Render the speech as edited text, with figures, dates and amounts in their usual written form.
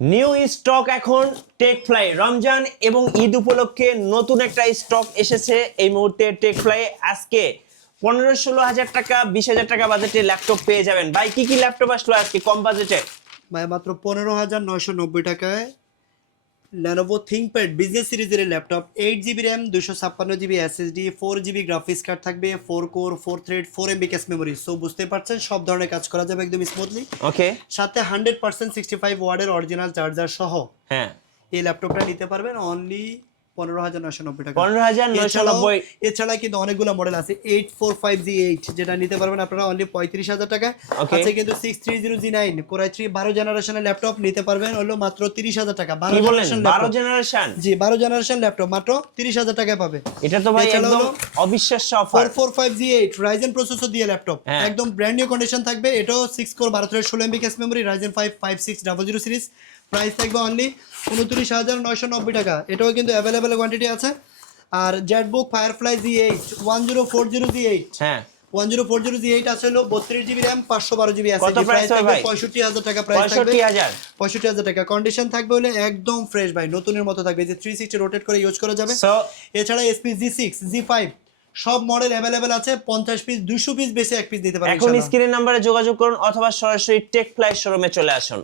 New stock এখন take fly Ramzan এবং ঈদ উপলক্ষে নতুন একটা স্টক এসেছে এই মুহূর্তে টেক ফ্লাই আজকে 15-16 হাজার টাকা 20,000 টাকা বাজেটে ল্যাপটপ পেয়ে যাবেন। ভাই কি কি ল্যাপটপ আসলো আজকে কম বাজেটে? ভাই মাত্র 15,990 টাকায় Lenovo ThinkPad বিজনেস সিরিজের laptop 8GB RAM 256GB SSD 4GB graphics card থাকবে 4 core 4 thread 4MB cache memory. So বুঝতে পারছেন সব ধরনের কাজ করা যাবে একদম স্মুথলি। ওকে, সাথে 100% 65 ওয়াটের অরিজিনাল চার্জার সহ হ্যাঁ এই ল্যাপটপটা নিতে পারবেন অনলি 15,990 টাকা। 15,990। এছাড়া কিন্তু অনেকগুলো মডেল আছে 8450G8 যেটা নিতে পারবেন আপনারা অনলি 35,000 টাকা। Okay. আছে কিন্তু 630G9 Core i3 12 জেনারেশনের ল্যাপটপ নিতে পারবেন হলো মাত্র 30,000 টাকা। কি বলেন 12 ল্যাপটপ জেনারেশন? জি 12 জেনারেশন ল্যাপটপ মাত্র 30,000 টাকায় পাবে। এটা তো ভাই এছাড়া একদম হলো অবিশ্বাস্য অফার। 4450G8 Ryzen প্রসেসর দিয়ে ল্যাপটপ হ্যাঁ। একদম ব্র্যান্ড নিউ কন্ডিশন থাকবে। এটাও 6 core 12 thread 16MB cache memory Ryzen 5 5600 series. Price থাকবে অনলি 29,990 টাকা। এটাও কিন্তু অ্যাভেলেবেল কোয়ান্টিটি আছে। আর জেটবুক ফায়ারফ্লাই G8 1040G8 হ্যাঁ 1040G8 আছে হলো 32GB RAM 512GB কত SSD। প্রাইস প্রাইস হবে থাকবে ভাই? 65,000 টাকা। প্রাইস থাকবে 65,000। 65,000 টাকা। কন্ডিশন থাকবে হলে একদম ফ্রেশ ভাই, নতুনের মতো থাকবে, যে 360 রোটেট করে ইউজ করা যাবে। সো এছাড়া SP G6 G5 সব মডেল অ্যাভেলেবেল আছে। 50 পিস 200 পিস বেশি এক পিস দিতে পারবেন এখন ইনশাআল্লাহ। স্ক্রিন নাম্বারে যোগাযোগ করুন অথবা সরাসরি টেক ফ্লাই শোরুমে চলে আসুন।